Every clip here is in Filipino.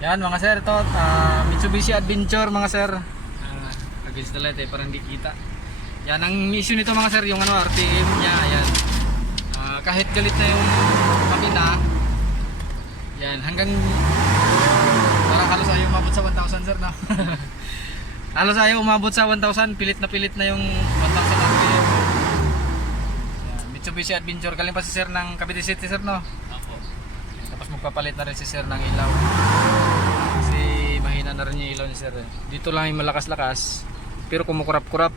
Yan mga sir, ito Mitsubishi Adventure mga sir. Against the light para hindi kita. Yan ang issue nito mga sir, yung RPM niya. Ayan. Kahit galit na yung makina, yan hanggang parang halos ayaw umabot sa 1,000 sir, no? Halos ayaw umabot sa 1,000, pilit na yung 1,000 RPM. Yan, Mitsubishi Adventure, galing pa si sir ng Cavite City sir, no? Opo. Tapos magpapalit na rin si sir ng ilaw. Kasi mahina na rin yung ilaw ni sir. Dito lang yung malakas-lakas, pero kumukurap-kurap.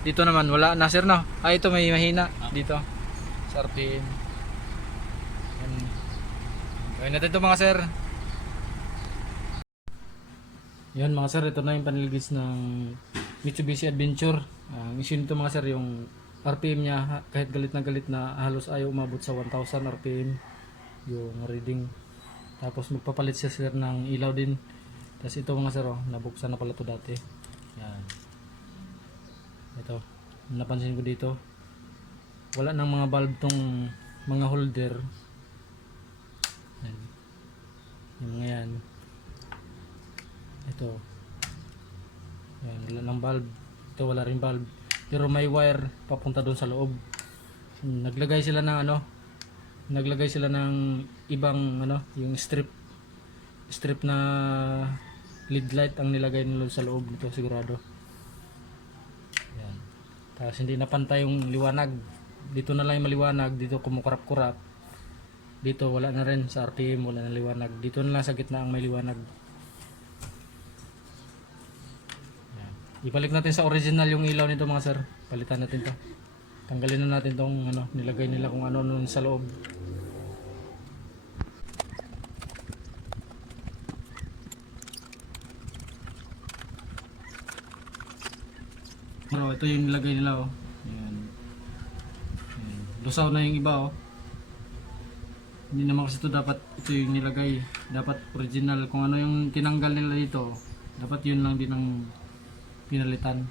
Dito naman wala na sir, no? Ito may mahina dito sa RPM. Yan. Gawin natin ito mga sir. Yan mga sir, ito na yung panilgis ng Mitsubishi Adventure. Ang issue nito mga sir, yung RPM niya kahit galit na halos ayaw umabot sa 1,000 RPM yung reading. Tapos magpapalit siya sir ng ilaw din. Tapos ito mga sir, nabuksan na pala ito dati. Yan. Ito, napansin ko dito, wala nang mga bulb tong mga holder. Yan. Yung mga yan. Ito. Yan, wala nang bulb. Ito wala rin bulb. Pero may wire papunta doon sa loob. Naglagay sila ng naglagay sila ng ibang yung strip na LED light ang nilagay nila sa loob nito sigurado. Yan. Tapos hindi na pantay yung liwanag. Dito na lang yung maliwanag, dito kumukurap-kurap. Dito wala na rin sa RPM, wala na liwanag. Dito na lang sa gitna ang may liwanag. Yan. Ibalik natin sa original yung ilaw nito mga sir. Palitan natin to. Tanggalin na natin tong nilagay nila kung ano nun sa loob. Pero ito yung nilagay nila Ayan. Ayan. Lusaw na yung iba Hindi naman kasi ito dapat ito yung nilagay. Dapat original. Kung ano yung tinanggal nila dito, dapat yun lang din ang pinalitan.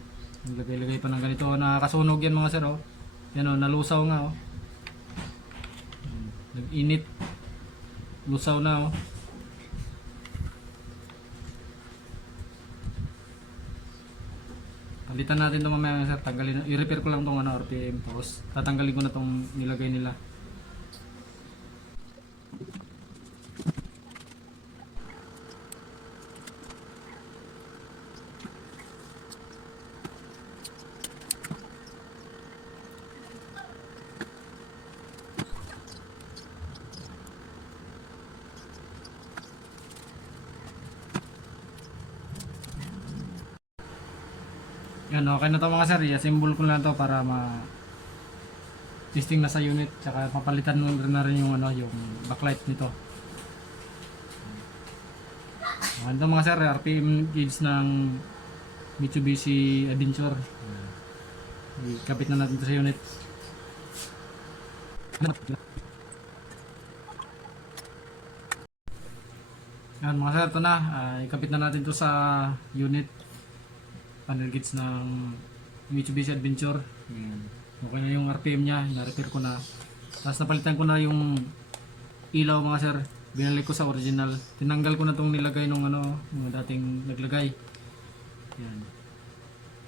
Naglagay-lagay pa ng ganito. Nakakasunog yan mga sir Yan nalusaw nga Nag-init. Lusaw na Palitan natin ito mamaya sir. Tanggalin, i-repair ko lang itong RPM. Tapos tatanggalin ko na itong nilagay nila. Yan, okay na to mga sir. I-assemble ko lang to para testing na sa unit. Tsaka papalitan na rin yung yung backlight nito. Ito mga sir, RPM gauge ng Mitsubishi Adventure. Ikabit na natin ito sa unit. Yan mga sir, ito na. Ikabit na natin ito sa unit. Panel gauge ng Mitsubishi Adventure. Okay na yung RPM nya, na-repair ko na. Tapos napalitan ko na yung ilaw mga sir. Binalik ko sa original. Tinanggal ko na tong nilagay nung yung dating naglagay. Yan.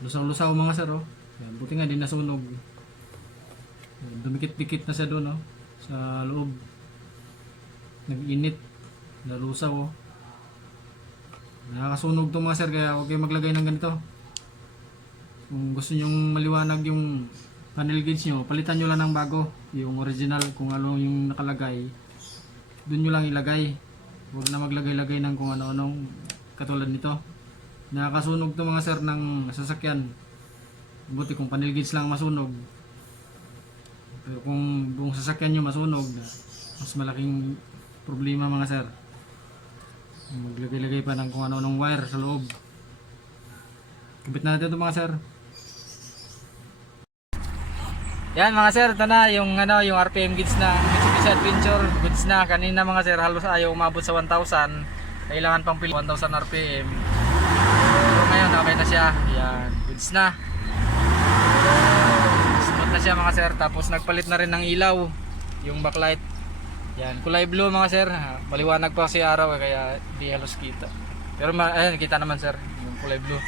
Lusaw-lusaw mga sir Yan, buti nga di nasunog. Yan, dumikit-dikit na siya doon sa loob. Nag-init. Nalusaw Nakakasunog to mga sir, kaya huwag kayo maglagay ng ganito. Kung gusto nyong maliwanag yung panel gauge nyo, palitan nyo lang ng bago. Yung original, kung ano yung nakalagay, dun nyo lang ilagay. Huwag na maglagay-lagay ng kung ano-anong katulad nito. Nakakasunog to mga sir ng sasakyan. Buti kung panel gauge lang masunog. Pero kung buong sasakyan nyo masunog, mas malaking problema mga sir. Maglagay-lagay pa ng kung ano-anong wire sa loob. Kabit natin ito mga sir. Yan mga sir, ito na yung yung RPM gauge na Mitsubishi Adventure. Goods na. Kanina mga sir, halos ayaw umabot sa 1,000. Kailangan pang pili 1,000 RPM. Pero ngayon okay na siya. Yan, goods na. Smooth na siya mga sir. Tapos nagpalit na rin ng ilaw, yung backlight. Yan, kulay blue mga sir. Maliwanag pa kasi araw kaya di halos kita. Pero ayan, kita naman sir, yung kulay blue.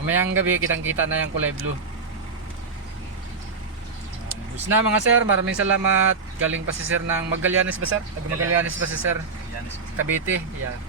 Mamayang gabi kitang-kita na yung kulay blue. Gusto na mga sir, maraming salamat. Galing pa si sir ng Magallanes ba sir? Taga Magallanes ba si sir? Yan is Cavite. Yeah.